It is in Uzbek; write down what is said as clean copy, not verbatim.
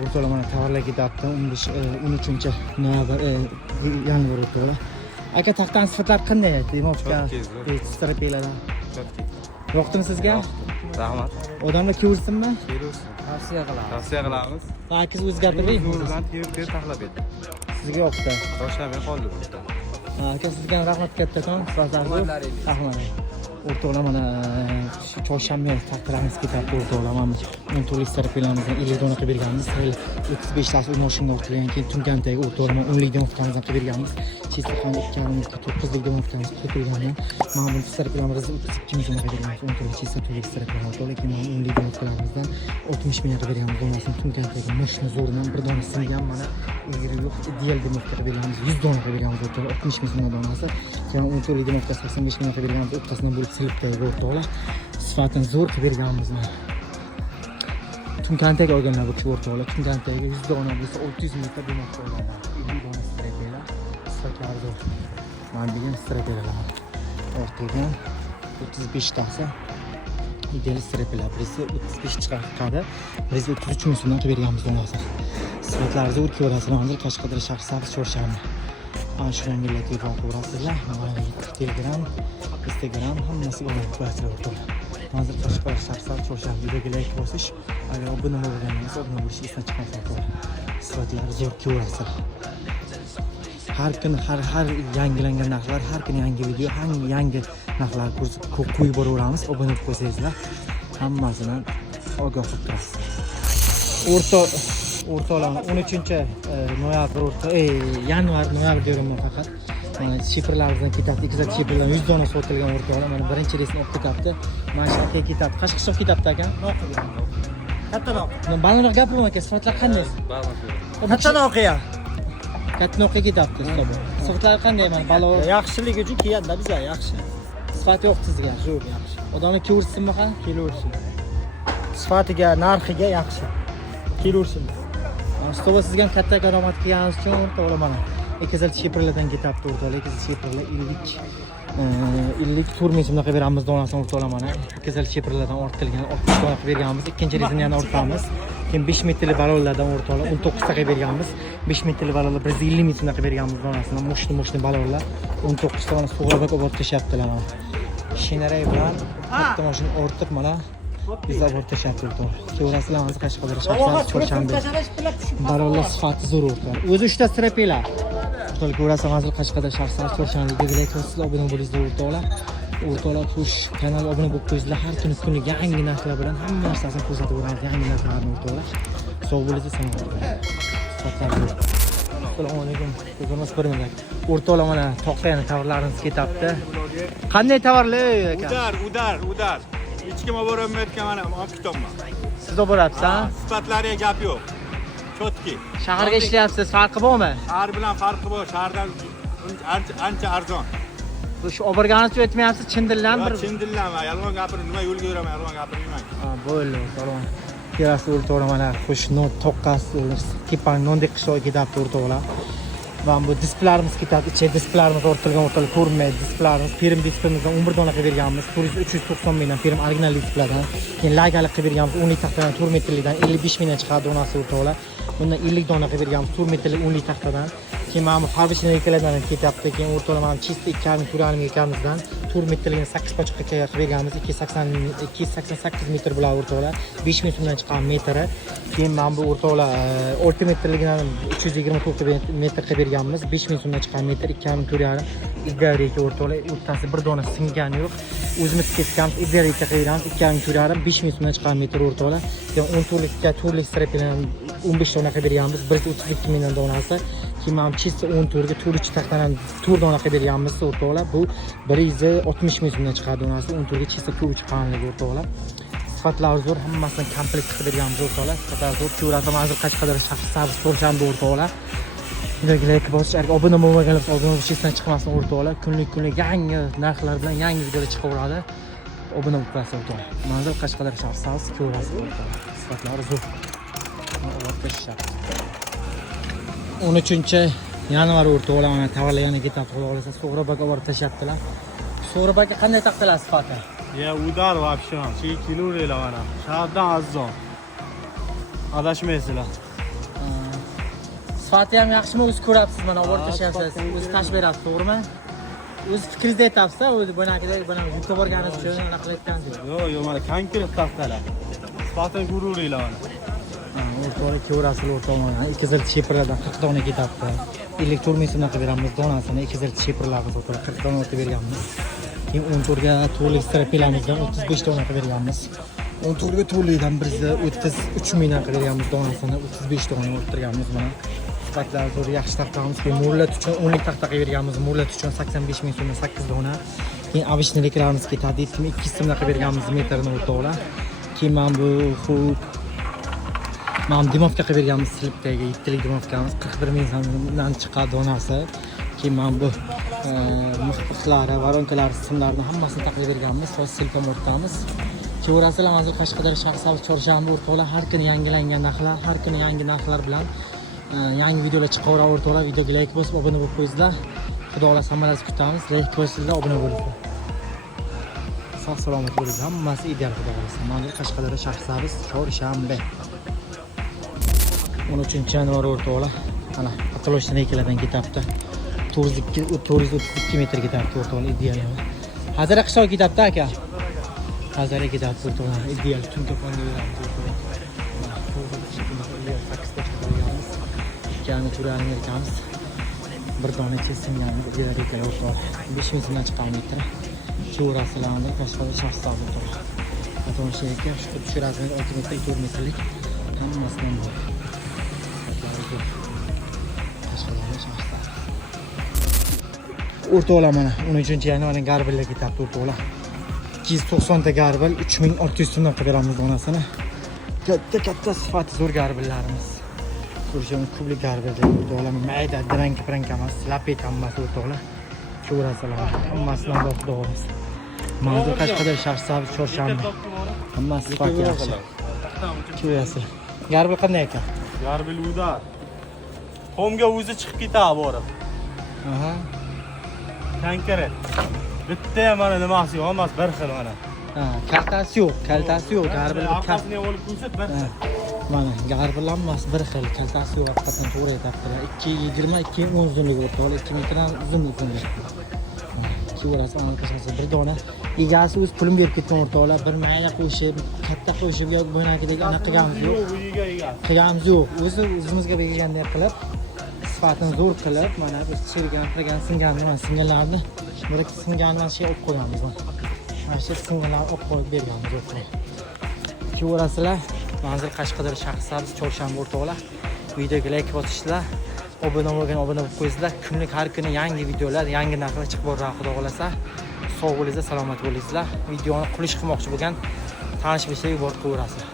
Ortalama tovarlar ketyapti. 13 noyabr yanvar o'rtoqlar. Aka taxtdan sifatlar qanday? Demoqchi, strategiyalar. Yoqdimi sizga? Rahmat. Odamlar ko'rsinmi? Kelursin. Tavsiya qilamiz. Tavsiya qilamiz. Akiz o'zgartiring. Zo'rdan terib taxlab edi. Sizga yoqdi. Toshlamay qoldi bu. Aka sizga rahmat kattakon. Rahmat. O'rtoqlar mana shu chorshanba taqdirlarimiz ketyapti o'rtoqlar. Mana turli strategiyalarimizdan 50 dona qilib berganmiz. 35 tasi mashina ortilgan keyin Tunkantaga o'rtoqlar 10 lik demoqchamizni qilib berganmiz. Chizgan 2,5 lik demoqchamizni qilib berganman. Mana bu strategiyalarimizni 32 ming so'mga berganmiz. O'rtoqlar chizgan turli strategiyalar o'rtoqlar keyin 10 lik demoqchalarimizdan 60 mingga qilib berganmiz. Donasini Tunkantaga mashina zo'ridan bir donasini ham mana egri yo'q ideal demoqcha qilib berganmiz. 100 dona qilib berganmiz o'rtoqlar. 60 ming so'm donasi. Keyin 10 lik demoqcha 85 ming qilib berganmiz. O'rtasidan bo'lib silibdagi o'rtoqlar sifatini zo'r qilib berganmiz. Tunkantaga olganlar bu kishi o'rtoqlar. Tunkantaga 100 dona bo'lsa 600 ming demoqchi olganlar. 50 dona strategiyalar sifatlari zo'r. Mana degan strategiyalar. Ortiga 35 tasi ideal strategiyalar. Birisi 35 chiqadi. Birisi 33 ming so'mdan qilib berganmiz donasi. Sifatlari zo'r ko'rasizlar. Hozir Qashqadaryo shahar Sabz Chorshanba. Ana shu yangilar telefon ko'rasizlar. Mana Telegram, Instagram hammasi bor o'rtoqlar. Hozir Qashqadaryo shahar Sabz Chorshanba videoga like bosish, agar obuna bo'lganingiz obuna bo'lish esdan chiqmang o'rtoqlar. Sifatlari zo'r ko'rasizlar. Har kuni har yangilangan narxlar, har kuni yangi video, yangi narxlar qo'yib boraveramiz. Obuna bo'lib qo'ysangizlar, hammasidan ogoh bo'lib turasiz. O'rtoqlar 13-noyabr yanvar deyman faqat. Mana shifrlarimizdan ketyapti. 2 shifrlar 100 dona sotilgan o'rtoqlar. Mana birinchi reysni olib ketyapti. Mana shu aka ketyapti. Qashqishloq ketyapti aka. Katta noq. Balandroq gapirma aka, sifatlar qanday? Katta noqiya. Katta noqiya ketyapti hisobi. Sifatlari qanday mana balo? Yaxshilik uchun kiyadi bizlar, yaxshi. Sifati yo'q sizga. Zo'r, yaxshi. Odamlar ko'rsinmi ham? Kelursin. Sifatiga, narxiga yaxshi. Kelursin. Ustoz sizga ham katta karomat qilganingiz uchun o'rtoqlar mana 2 shifrlardan ketyapti o'rtoqlar. 2 shifrlar 50 4 ming so'mdan qilib beramiz donasini o'rtoqlar mana. 2 shifrlardan ortilgan 60 dona qilib berganmiz. Ikkinchi reysini yana ortamiz. Keyin 5 metrli balonlardan o'rtoqlar 19 ta qilib berganmiz. 5 metrli balonlar 150 ming so'mdan qilib berganmiz donasini. Moshni balonlar 19 ta mana So'g'rabek olib tashyaptilar mana. Shinarey bilan katta mashina ortib mana bizlar o'rtashyapti o'rtoqlar. Ko'rasizlar mana Qashqadaryo shahar Chorshanba. Balonlar sifati zo'r o'rtoqlar. O'zi 3 ta strategiyalar. O'rtoqlar ko'rasizlar mana Qashqadaryo shahar Chorshanbaga like bosinglar, obuna bo'linglar o'rtoqlar. O'rtoqlar xush kanalga obuna bo'lib qo'yinglar. Har kuni yangi narxlar bilan hamma narsasini ko'rsatib boramiz. Yangi narxlarni o'rtoqlar. Sog' bo'linglar, sog' bo'linglar. Sifatlar. Assalomu alaykum. Ko'rmas ko'ringlar. O'rtoqlar mana toqayani tovarlarimiz ketyapti. Qanday tovarlar aka? Udar. Hech kim olib bormayotgan mana olib kitoman. Siz olib borasiz, ha? Sifatlariga gap yo'q. Chotki. Shaharga ishlayapsiz, farqi bormi? Shahar bilan farqi bor. Shahardan ancha arzon. Shu olib borganingizni aytmayapsiz, chin dildan bir. Chin dildan, yolg'on gapirib, nima yo'lga yuraman, yolg'on gapirmayman. Ha, bo'ldi, to'g'ri. Terasi o'rtoqlar mana xush non toqqasi, tepan nondek qishloqqa ketyapti o'rtoqlar. Va bu displeylarimiz ketyapti. Ichida displeylarimiz o'rtilgan o'rtoqlar ko'rinmaydi. Displeylarimiz Perm displeyimizdan 11 dona qilib berganmiz. 390 mingdan Perm original displeydan. Keyin lagalik qilib berganmiz 10 lik taxtadan 4 metrlikdan 55 mingdan chiqadi donasi o'rtoqlar. Bundan 50 dona qilib berganmiz 4 metrlik 10 lik taxtadan. Keyin mana bu harbiychilardan ketyapti. Keyin o'rtoqlar mana chista 2,5 turani ekamizdan 4 metrlikni 8 pochiqqa qilib berganmiz. 288 metr bo'ladi o'rtoqlar. 5 ming so'mdan chiqqan metri. Keyin mana bu o'rtoqlar 6 metrligidan 329 metr qilib berganmiz. 5 ming so'mdan chiqqan metr 2,5 turani. Igarika o'rtoqlar. O'rtasi bir dona singani yo'q. O'zimiz ketganmiz. Igarika qilganmiz 2,5 turani 5 ming so'mdan chiqqan metr o'rtoqlar. Keyin 10 turlik strapilan 15 dona qilib berganmiz. 132 mingdan donasi. Keyin mana chista 10 turga turchi taxtadan 4 dona qilib berganmiz o'rtoqlar. Bu 160 ming so'mdan chiqadi donasi. 10 turga chista turchi qanlik o'rtoqlar. Sifatlari zo'r, hammasini komplekt qilib berganmiz o'rtoqlar. Sifatlari zo'r. Ko'rasizlar mana Qashqadaryo shahar Sabz Chorshanba o'rtoqlar. Videoga like bosish, agar obuna bo'lmaganlar obuna bo'lish esdan chiqmasin o'rtoqlar. Kunlik yangi narxlar bilan yangi videolar chiqaveradi. Obuna bo'lib qo'yasiz o'rtoqlar. Manzil Qashqadaryo shahar Sabz ko'rasiz o'rtoqlar. Sifatlari zo'r. 13-yanvar o'rtoqlar mana tovarlar yana ketyapti. Xudo xolasa So'g'rabekka borib tashyaptilar. So'g'rabekka qanday taqdilar sifati? Ya udar вообще. Şey kilolar mana. Shahardan arzon. Adashmaysizlar. Sifati ham yaxshimi? O'zi ko'rapsiz, mana olib tashyapsiz. O'zi tashib berasiz, to'g'rimi? O'z fikringizni aytasiz, o'zi bunaqidek buni yukib borganingiz uchun anaqa qilayotganingiz. Yo'q, mana konkret taqtalar. Sifatini ko'raveringlar mana. O'rtoqlar ko'rasiz, o'rtoqlar. 2 zil chepirlardan 40 dona ketadi. 54 ming so'mga beramiz donasini. 2 zil chepirlarni o'rtoqlar 40 dona o'tib berganmiz. Keyin 14 ga to'liq strapelamizdan 35 dona qilib berganmiz. 14 ga to'liqdan bizda 33 mingdan qilib berganmiz donasini. 35 dona o'tirganmiz mana. Sifatlar zo'r yaxshi taqtamiz. Keyin mo'rlat uchun 10 lik taqta qilib berganmiz. Mo'rlat uchun 85 ming so'mga 8 dona. Keyin avishniliklarimiz ketadi. 2 so'mga qilib berganmiz metrni o'rtoqlar. Keyin mana bu mana dimovka qilib berganmiz slipdagi 7 lik dimovkamiz 41 ming so'mdan chiqadi donasi. Keyin mana bu mixlari, varonkalari, simlarni hammasini taqib berganmiz. Hozir silkam o'rtamiz. Ko'rasizlar, hozir Qashqadaryo shaxsavz chorshanba o'rtoqlar har kuni yangilangan narxlar, har kuni yangi narxlar bilan yangi videolar chiqaveradi o'rtoqlar. Videoga like bosib, obuna bo'lib qo'yinglar. Xudo xolasa hammangizni kutamiz. Like bosinglar, obuna bo'linglar. Sog' salomat bo'linglar. Hammasi ideal xudo xolasa. Mana Qashqadaryo shaxsavz chorshanba 13 yanvar o'rtoqlar. Mana patolochdan ikkilardan ketyapti. 432 metr ketyapti o'rtoqlar, ideal. Hazara qishloq ketyapti aka. Hazara ketyapti o'rtoqlar, ideal. Tunga fonga beramiz o'rtoqlar. Ikkani turani beramiz. Bir dona chesinganimiz ideal ekan o'rtoqlar. 5 ming so'mdan chiqqan metr. Ko'rasizlar, Qashqadaryo shaxsavz o'rtoqlar. Patolochga shu tushirasiz 6 metr, 4 metrlik hammasidan bor. O'rtoqlar mana 13-yanvarning garbillar ketyapti o'rtoqlar. 290 ta garbil 3600 so'mdan qilib beramiz donasini. Katta sifati zo'r garbillarimiz. Ko'rishim kublik garbillar o'rtoqlar. Mayda drang emas, lapet emas o'rtoqlar. Ko'rasizlar, hammasidan bor xudo xolasa. Mana bu Qashqadaryo shaxsavz chorshanba. Hammasi sifati yaxshi. Ko'rasizlar. Garbil qanday ekan? Garbil udar. Xomga o'zi chiqib ketadi borib. Aha. Konkret. Bitta ham mana nimasi yo'q emas, bir xil mana. Ha, kaltasi yo'q, garbil orqasini olib ko'rsat bir xil. Mana garbil hammasi bir xil, kaltasi yo'q, haqiqatan to'g'ri aytibdilar. 2.20, 2.10 uzunligi o'rtoqlar, 2 metrdan uzunligi. Ko'rasiz, ana qashasi bir dona. Egasi o'z pulim berib ketgan o'rtoqlar, bir mayda qo'shib, katta qo'shib yo'q, bunaqidagi anaqa qilganimiz yo'q. Qilganimiz yo'q. O'zimizga bergandek qilib, sifatini zo'r qilib, mana biz chirigan, singanlarni bir ikki singanlarni şey olib qo'yamiz. Mana shu singanlarni olib qo'yib berganmiz o'rtoqlar. Ko'rasizlar, manzil Qashqadaryo shaxsavz chorshanba o'rtoqlar. Videoga like bosishlar, obuna bo'lib qo'yinglar. Kunlik har kuni yangi videolar, yangi narxlar chiqib boradi xudo xolasa. Sog' bo'linglar, salomat bo'linglar. Videoni qulish qilmoqchi bo'lgan tanish bilishlarga borib ko'rasizlar.